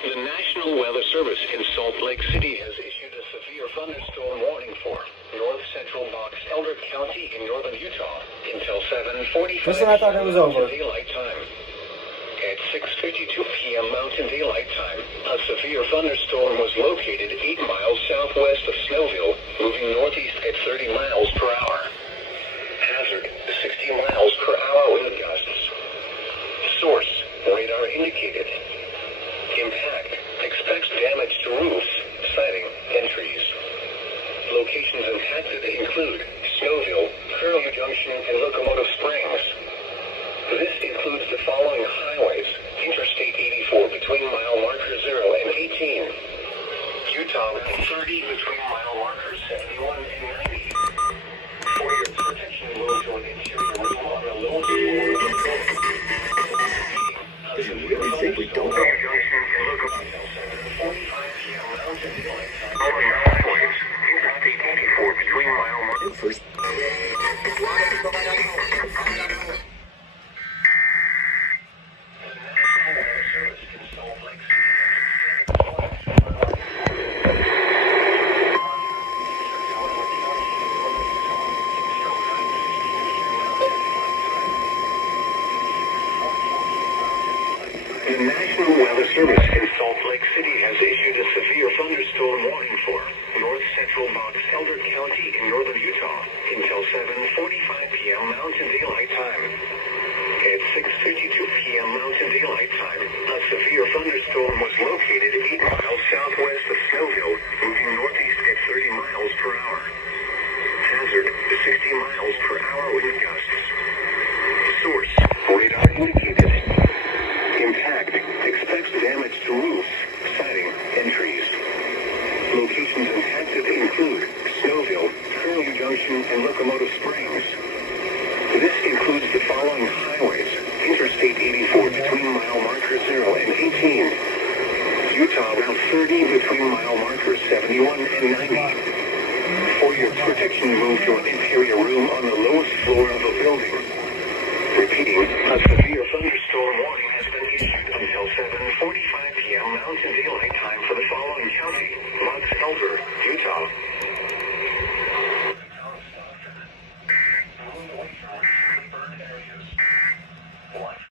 The National Weather Service in Salt Lake City has issued a severe thunderstorm warning for north central Box Elder County in northern Utah until 7:45 Listen, I thought it was over. Daylight Time. At 6:52 p.m. Mountain Daylight Time, a severe thunderstorm was located 8 miles southwest of Snowville, moving northeast at 30 miles per hour. Hazard, 60 miles per hour wind gusts. Source, radar indicated. Impact, expects damage to roofs, siding, and trees. Locations impacted include Snowville, Curlew Junction, and Locomotive Springs. This includes the following highways: Interstate 84 between mile marker 0 and 18. Utah Route 30 between mile markers 71 and 90. For your protection, move to an interior room on the lowest floor of the building. Does it really think we don't? Curlew Junction and Locomotive 7:45 p.m. Mountain Daylight Time. Highways, Interstate 84 between mile markers. First. The National Weather Service in Salt Lake City has issued a severe thunderstorm warning for north central Box Elder County in northern Utah until 7:45 p.m. Mountain Daylight Time. At 6:52 p.m. Mountain Daylight Time, a severe thunderstorm was located 8 miles southwest of Snowville, moving northeast at 30 miles per hour. Hazard, 60 miles per hour wind gusts. Source, radar indicated. Impact, expects damage to roofs, siding, and trees. Locations impacted include Snowville, Curlew Junction, and Locomotive Springs. This includes the following highways: Interstate 84 between mile marker 0 and 18. Utah Route 30 between mile markers 71 and 90. For your protection, move to an interior room on the lowest floor of the building. Repeating, a severe thunderstorm warning has been issued until 7:45 p.m. Mountain Daylight